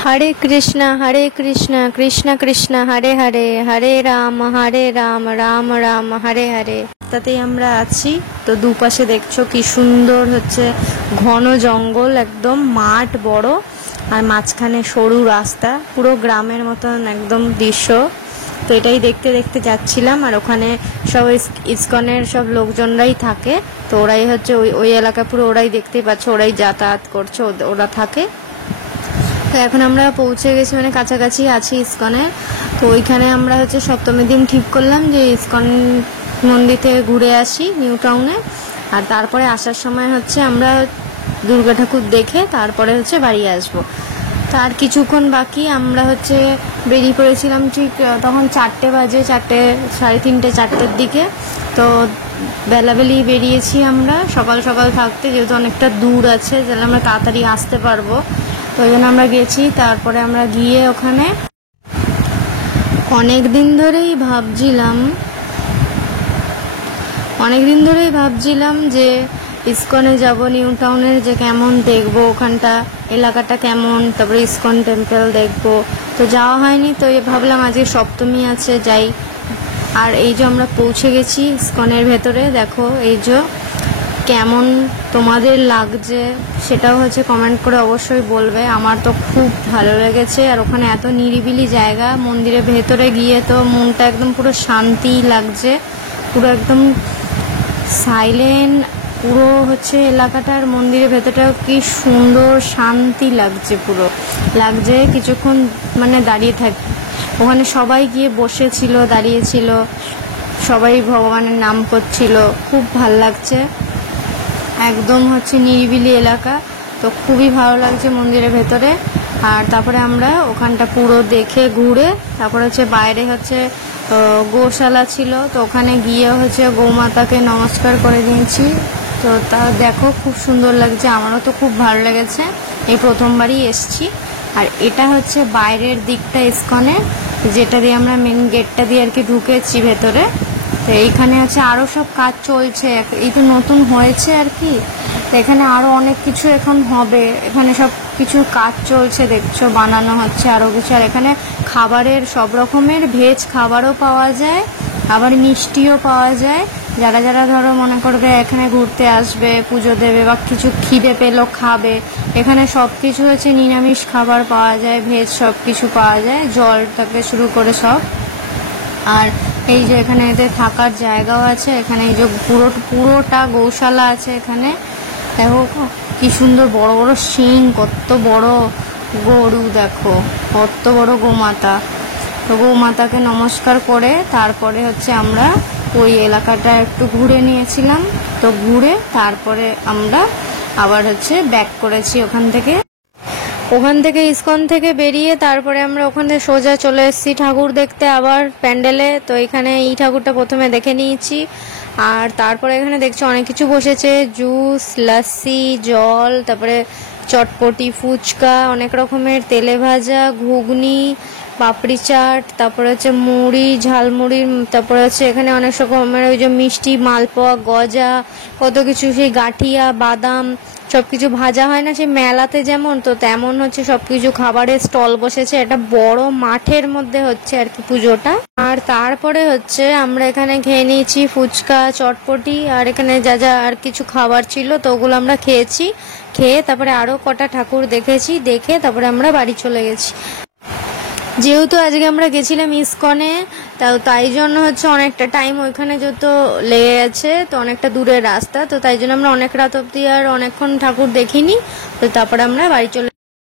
हरे कृष्णा कृष्ण कृष्ण हरे हरे हरे राम राम राम हरे हरे। তাতেই আমরা আছি। তো দুপাশে দেখছো কি সুন্দর হচ্ছে ঘন জঙ্গল, একদম মাঠ বড়, আর মাঝখানে সরু রাস্তা, পুরো গ্রামের মতন একদম দৃশ্য। তো এটাই দেখতে দেখতে যাচ্ছিলাম। আর ওখানে সব ইসকনের সব লোকজনরাই থাকে। তো ওরাই হচ্ছে ওই এলাকা পুরো ওরাই দেখতেই পাচ্ছ, ওরাই যাতায়াত করছে, ওরা থাকে। তো এখন আমরা পৌঁছে গেছি, মানে কাছাকাছি আছি ইসকনে। তো ওইখানে আমরা হচ্ছে সপ্তমীর দিন ঠিক করলাম যে ইসকন মন্দির থেকে ঘুরে আসি নিউ টাউনে। আর তারপরে আসার সময় হচ্ছে আমরা দুর্গা ঠাকুর দেখে তারপরে হচ্ছে বাড়ি আসবো। তার কিছুক্ষণ বাকি আমরা হচ্ছে বেরিয়ে পড়েছিলাম। ঠিক তখন 4টে বাজে, 4টে সাড়ে 3টে 4টের দিকে। তো বেলাবেলি বেরিয়েছি আমরা, সকাল সকাল থাকতে, যেহেতু অনেকটা দূর আছে, তাহলে আমরা তাড়াতাড়ি আসতে পারবো। তো ওই জন্য আমরা গেছি। তারপরে আমরা গিয়ে ওখানে অনেক দিন ধরেই ভাবছিলাম যে ইসকনে যাব, নিউ টাউনের, যে কেমন দেখবো ওখানটা, এলাকাটা কেমন, তারপরে ইসকন টেম্পল দেখবো। তো যাওয়া হয়নি। তো ভাবলাম আজকে সপ্তমী আছে, যাই। আর এই যে আমরা পৌঁছে গেছি ইসকনের ভেতরে। দেখো এই যে কেমন তোমাদের লাগছে সেটাও হচ্ছে কমেন্ট করে অবশ্যই বলবে। আমার তো খুব ভালো লেগেছে। আর ওখানে এত নিরিবিলি জায়গা, মন্দিরের ভেতরে গিয়ে তো মনটা একদম পুরো শান্তি লাগছে, পুরো একদম সাইলেন্ট পুরো হচ্ছে এলাকাটার। মন্দিরের ভেতরটাও কি সুন্দর শান্তি লাগছে, পুরো লাগছে। কিছুক্ষণ মানে দাঁড়িয়ে থাকি, ওখানে সবাই গিয়ে বসেছিল, দাঁড়িয়েছিল, সবাই ভগবানের নাম করছিল, খুব ভাল লাগছে। একদম হচ্ছে নিরিবিলি এলাকা, তো খুবই ভালো লাগছে মন্দিরের ভেতরে। আর তারপরে আমরা ওখানটা পুরো দেখে ঘুরে তারপরে হচ্ছে বাইরে হচ্ছে গোশালা ছিল, তো ওখানে গিয়ে হচ্ছে গৌমাতাকে নমস্কার করে দিয়েছি। তো তা দেখো খুব সুন্দর লাগছে, আমারও তো খুব ভালো লেগেছে, এই প্রথমবারই এসছি। আর এটা হচ্ছে বাইরের দিকটা ইসকনে, যেটা দিয়ে আমরা মেন গেটটা দিয়ে আর কি ঢুকেছি ভেতরে। তো এইখানে আছে আরও সব কাজ চলছে, এই তো নতুন হয়েছে আর কি। তো এখানে আরও অনেক কিছু এখন হবে, এখানে সব কিছু কাজ চলছে, দেখছো বানানো হচ্ছে আরও কিছু। আর এখানে খাবারের সব রকমের ভেজ খাবারও পাওয়া যায়, আবার মিষ্টিও পাওয়া যায়। যারা যারা ধরো মনে করবে এখানে ঘুরতে আসবে, পুজো দেবে বা কিছু খিদে পেলো খাবে, এখানে সব কিছু হচ্ছে নিরামিষ খাবার পাওয়া যায়, ভেজ সব কিছু পাওয়া যায়, জল থেকে শুরু করে সব। আর এই যে এখানে এদের থাকার জায়গাও আছে, এখানে এই যে পুরোটা গৌশালা আছে এখানে। দেখো কি সুন্দর বড় বড় শিং, কত বড় গরু, দেখো কত বড় গোমাতা। তো গৌমাতাকে নমস্কার করে তারপরে হচ্ছে আমরা ওই এলাকাটা একটু ঘুরে নিয়েছিলাম। তো ঘুরে তারপরে আমরা আবার হচ্ছে ব্যাক করেছি ওখান থেকে ইসকন থেকে বেরিয়ে তারপরে আমরা ওখানে সোজা চলে এসেছি ঠাকুর দেখতে আবার প্যান্ডেলে। তো এখানে এই ঠাকুরটা প্রথমে দেখে নিয়েছি। আর তারপরে এখানে দেখছি অনেক কিছু বসেছে, জুস, লস্যি, জল, তারপরে চটপটি, ফুচকা, অনেক রকমের তেলে ভাজা, ঘুগনি, পাপড়ি চাট, তারপরে হচ্ছে মুড়ি, ঝালমুড়ি, তারপরে হচ্ছে এখানে অনেক রকমের ওই যে মিষ্টি, মালপোয়া, গজা, কত কিছু, সেই গাঠিয়া, বাদাম, সবকিছু ভাজা হয় না সেই মেলাতে যেমন, তো তেমন হচ্ছে সবকিছু খাবারের স্টল বসেছে। এটা বড় মাঠের মধ্যে হচ্ছে আর কি পুজোটা। আর তারপরে হচ্ছে আমরা এখানে খেয়ে নিয়েছি ফুচকা, চটপটি, আর এখানে যা যা আর কিছু খাবার ছিল তো ওগুলো আমরা খেয়েছি। খেয়ে তারপরে আরো কটা ঠাকুর দেখেছি, দেখে তারপরে আমরা বাড়ি চলে গেছি। যেহেতু আজকে আমরা গেছিলাম ইসকনে, তাই জন্য হচ্ছে অনেকটা টাইম ওইখানে যত লেগে গেছে, তো অনেকটা দূরের রাস্তা, তো তাই জন্য আমরা অনেক রাত অবধি আর অনেকক্ষণ ঠাকুর দেখিনি। তো তারপরে আমরা বাড়ি চলে